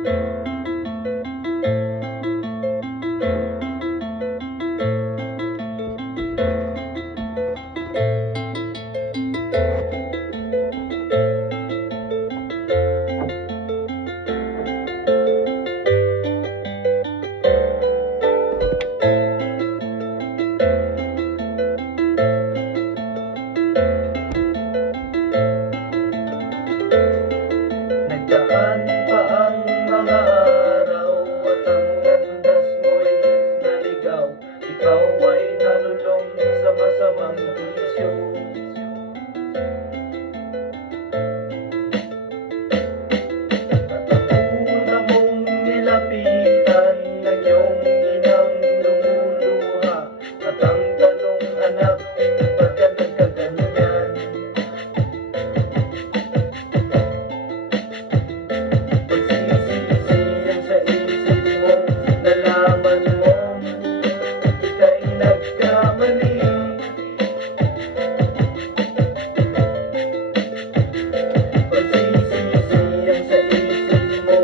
Nagdaan pa ang mga araw at ang landas mo'y naligaw. Ikaw ay nalulong sa masamang bisyo. At ang una mong nilapitan ng iyong inang lumuluha. At ang tanong, anak, ba't ka nagkaganyan? Pagsisisiyan sa isip mo, nalaman mo ika'y nagkamali. Pagsisisiyan sa isip mo,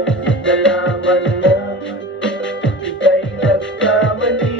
nalaman mo ika'y nagkamali.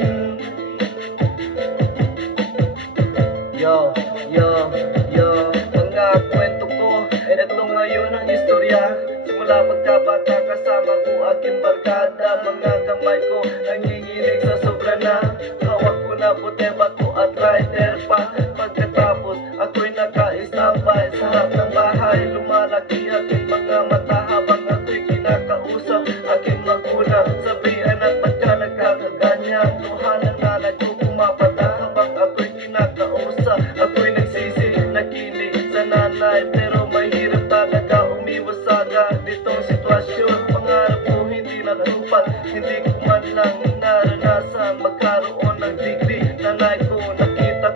Yo, yo, yo, mga kwento ko, eto ngayon ang istorya. Simula pagkabata kasama ko aking barkada. Mga kamay ko nanginginig sa sobra na. Hawak ko na puti, bato at rider pa. Pagkatapos ako'y naka-standby sa harap ng bahay. Lumalaki aking mga mata habang ako'y kinakausap aking magulang. Sabihan at ba't ka nagkakaganyan? Tuhanan na nagpupumapata habang ako'y kinakausap. Ako'y nagsisi, nakinig sa nanay, pero mahirap talaga umiwas sa ganitong sitwasyon. Pangarap ko hindi natupad, hindi ko man lang naranasan magkaroon ng degree. Nanay ko, nakita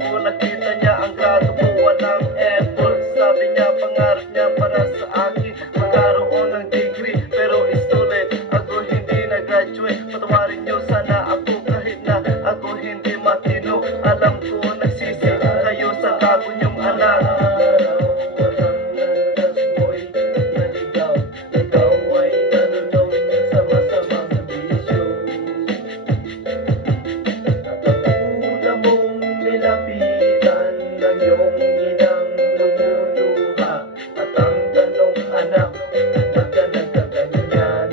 niya ang grado ko, walang effort. Sabi niya, pangarap niya para sa akin magkaroon ng degree, pero isulit ako hindi nag-graduate. Patawarin niyo sana ako kahit na ako hindi matino. Alam ko nagsisi kayo sa gago niyong anak. Nilapitan ng iyong inang lumuluha. At ang tanong, anak, ba't ka nagkaganyan?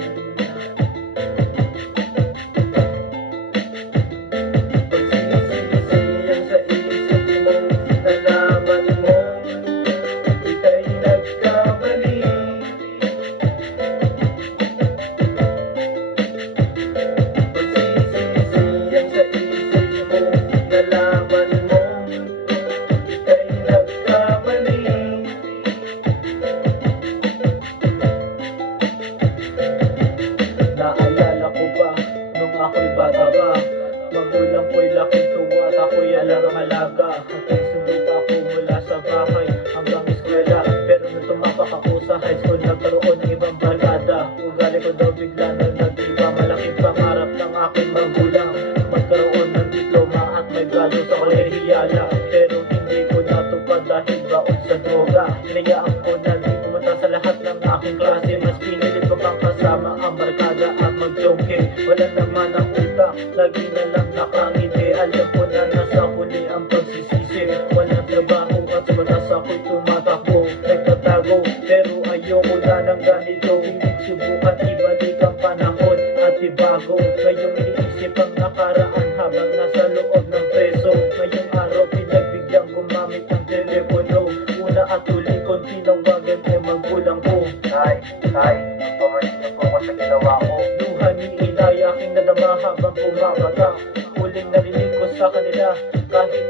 Pagsisisiyan sa isip mo, nalaman mo ika'y nagkamali. Pagsisisiyan sa isip mo, nalaman mo ika'y nagkamali. Naalala ko pa nung ako'y bata pa, magulang ko'y laking tuwa at ako'y alarang-alaga. Ako'y sumupa ako mula sa bahay hanggang eskwela, pero nung tumapak ako sa high school, nagkaroon ng ibang barkada. Ugali ko daw bigla na nag-iba, malaking pangarap ng aking magulang magkaroon ng diploma at may grado sa kolehiyala, pero hindi ko natupad dahil baon sa droga. Hinayaan ko na di kumanta sa lahat ng aking klase, mas pinili ko pang kasama ang barkada at mag-joking. Wala naman ang utak, lagi na lang nakangiti. Alam ko na nasa huli ang pagsisisi. Walang trabaho at sa mataas ako'y tumatakbo, nagtatago, pero ayoko na ng ganito. Subukan ibalik ang panahon at ibago. Ngayong iniisip ang nakaraan habang nasa loob ng preso. Ngayong araw pinagbiglang gumamit ng telepono. Una at huli kong tinawagan ay magulang ko. Tay, pamanin niyo po ako sa ginawa ko. Luha ni inay aking nadama habang pumapatak. Huling narinig ko sa kanila, kahit